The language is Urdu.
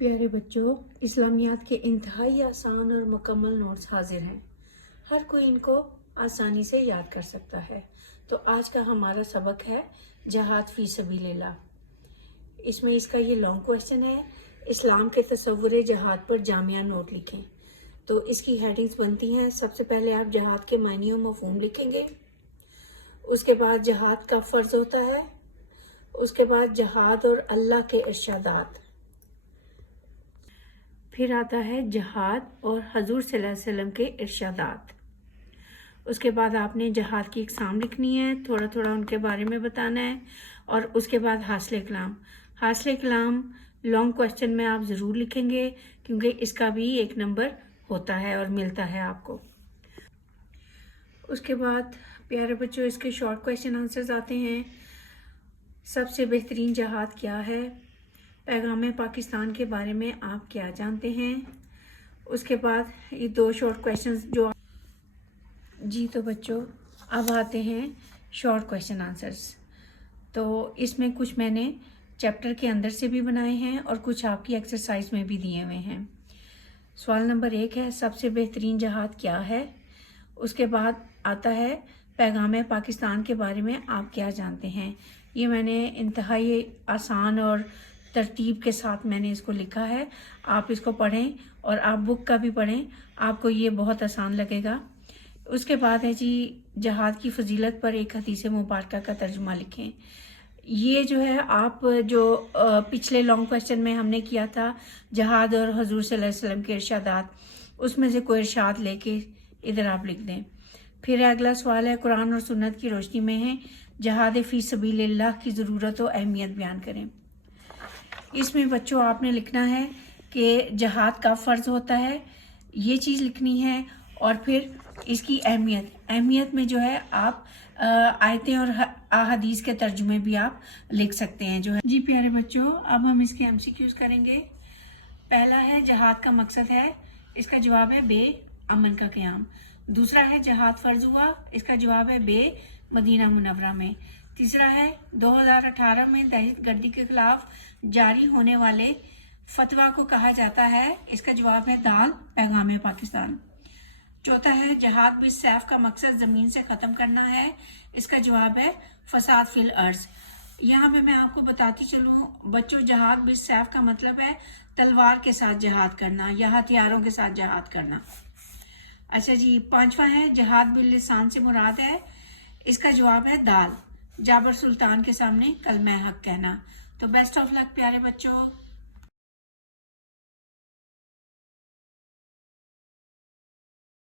پیارے بچوں، اسلامیات کے انتہائی آسان اور مکمل نوٹس حاضر ہیں۔ ہر کوئی ان کو آسانی سے یاد کر سکتا ہے۔ تو آج کا ہمارا سبق ہے جہاد فی سبیل اللہ۔ اس میں اس کا یہ لانگ کویسچن ہے، اسلام کے تصور جہاد پر جامعہ نوٹ لکھیں۔ تو اس کی ہیڈنگز بنتی ہیں، سب سے پہلے آپ جہاد کے معنی و مفہوم لکھیں گے، اس کے بعد جہاد کب فرض ہوتا ہے، اس کے بعد جہاد اور اللہ کے ارشادات، پھر آتا ہے جہاد اور حضور صلی اللہ علیہ وسلم کے ارشادات۔ اس کے بعد آپ نے جہاد کی اقسام لکھنی ہے، تھوڑا تھوڑا ان کے بارے میں بتانا ہے، اور اس کے بعد حاصل کلام۔ حاصل کلام لانگ کویسچن میں آپ ضرور لکھیں گے، کیونکہ اس کا بھی 1 نمبر ہوتا ہے اور ملتا ہے آپ کو۔ اس کے بعد پیارے بچوں اس کے شارٹ کویسچن آنسرز آتے ہیں۔ سب سے بہترین جہاد کیا ہے؟ پیغام پاکستان کے بارے میں آپ کیا جانتے ہیں؟ اس کے بعد یہ 2 شارٹ کویسچنز جو تو بچوں اب آتے ہیں شارٹ کویسچن آنسرز۔ تو اس میں کچھ میں نے چیپٹر کے اندر سے بھی بنائے ہیں اور کچھ آپ کی ایکسرسائز میں بھی دیے ہوئے ہیں۔ سوال نمبر 1 ہے، سب سے بہترین جہاد کیا ہے؟ اس کے بعد آتا ہے پیغام پاکستان کے بارے میں آپ کیا جانتے ہیں؟ یہ میں نے انتہائی آسان اور ترتیب کے ساتھ میں نے اس کو لکھا ہے۔ آپ اس کو پڑھیں اور آپ بک کا بھی پڑھیں، آپ کو یہ بہت آسان لگے گا۔ اس کے بعد ہے جی جہاد کی فضیلت پر ایک حدیث مبارکہ کا ترجمہ لکھیں۔ یہ جو ہے آپ جو پچھلے لانگ کویسچن میں ہم نے کیا تھا جہاد اور حضور صلی اللہ علیہ وسلم کے ارشادات، اس میں سے کوئی ارشاد لے کے ادھر آپ لکھ دیں۔ پھر اگلا سوال ہے، قرآن اور سنت کی روشنی میں ہے جہاد فی سبیل اللہ کی ضرورت و اہمیت بیان کریں۔ اس میں بچوں آپ نے لکھنا ہے کہ جہاد کب فرض ہوتا ہے، یہ چیز لکھنی ہے، اور پھر اس کی اہمیت میں جو ہے آپ آیتیں اور احادیث کے ترجمے بھی آپ لکھ سکتے ہیں جو ہے۔ جی پیارے بچوں، اب ہم اس کے MCQs کریں گے۔ پہلا ہے جہاد کا مقصد ہے، اس کا جواب ہے بے امن کا قیام۔ دوسرا ہے جہاد فرض ہوا، اس کا جواب ہے بے مدینہ منورہ میں۔ تیسرا ہے 2018 میں دہشت گردی کے خلاف جاری ہونے والے فتویٰ کو کہا جاتا ہے، اس کا جواب ہے دال پیغام پاکستان۔ چوتھا ہے جہاد بالسیف کا مقصد زمین سے ختم کرنا ہے، اس کا جواب ہے فساد فی الارض۔ یہاں میں آپ کو بتاتی چلوں بچوں، جہاد بالسیف کا مطلب ہے تلوار کے ساتھ جہاد کرنا یا ہتھیاروں کے ساتھ جہاد کرنا۔ اچھا جی، پانچواں ہے جہاد باللسان سے مراد ہے، اس کا جواب ہے دال جابر سلطان کے سامنے کلمہ حق کہنا۔ تو بیسٹ آف لک پیارے بچوں۔